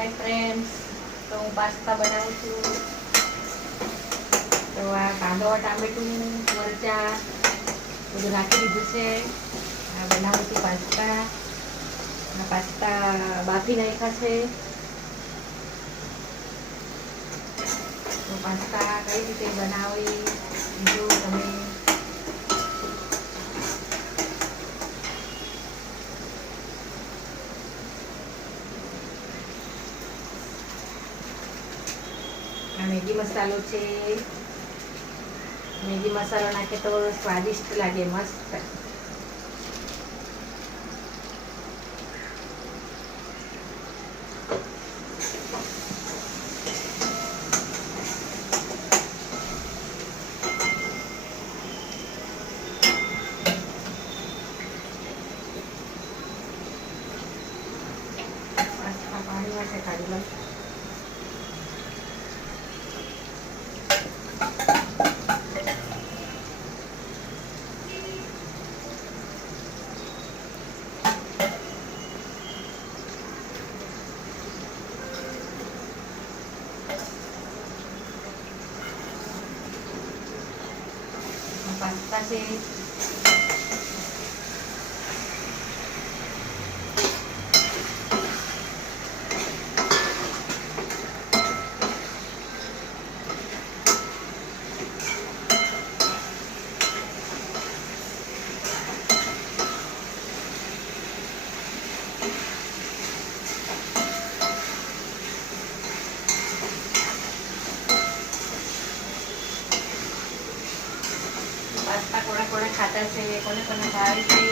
Hi friends, તો હું pasta બનાવું છું. તો આ કાંદો ટામેટું મરચાં બધું નાખી દીધું છે. આ બનાવું છું પાસ્તા. આ પાસ્તા બાફી નાખ્યા છે. તો પાસ્તા કઈ રીતે બનાવી જો તમે. આ મેગી મસાલો છે. મેગી મસાલો નાખે તો સ્વાદિષ્ટ લાગે, મસ્ત. પાણીમાં કાઢી લઉં. પાસ્તા છે. પાસ્તા કોને ખાતા છે, કોને ભાવે છે.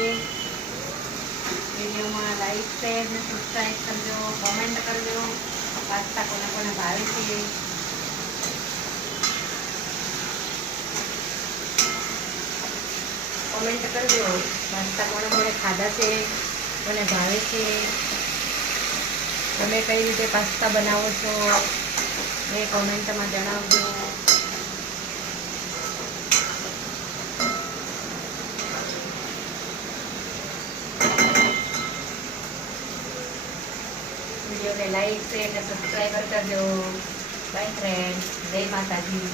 વિડીયોમાં લાઈક શેર ને સબસ્ક્રાઈબ કરજો, કોમેન્ટ કરજો. પાસ્તા કોને ભાવે છે. કોમેન્ટ કરજો. પાસ્તા કોને ખાધા છે, કોને ભાવે છે. તમે કઈ રીતે પાસ્તા બનાવો છો એ કોમેન્ટમાં જણાવજો. વિડીયોને લાઈક શેર અને સબસ્ક્રાઈબર કરજો. બાય ફ્રેન્ડ્સ, જય માતાજી.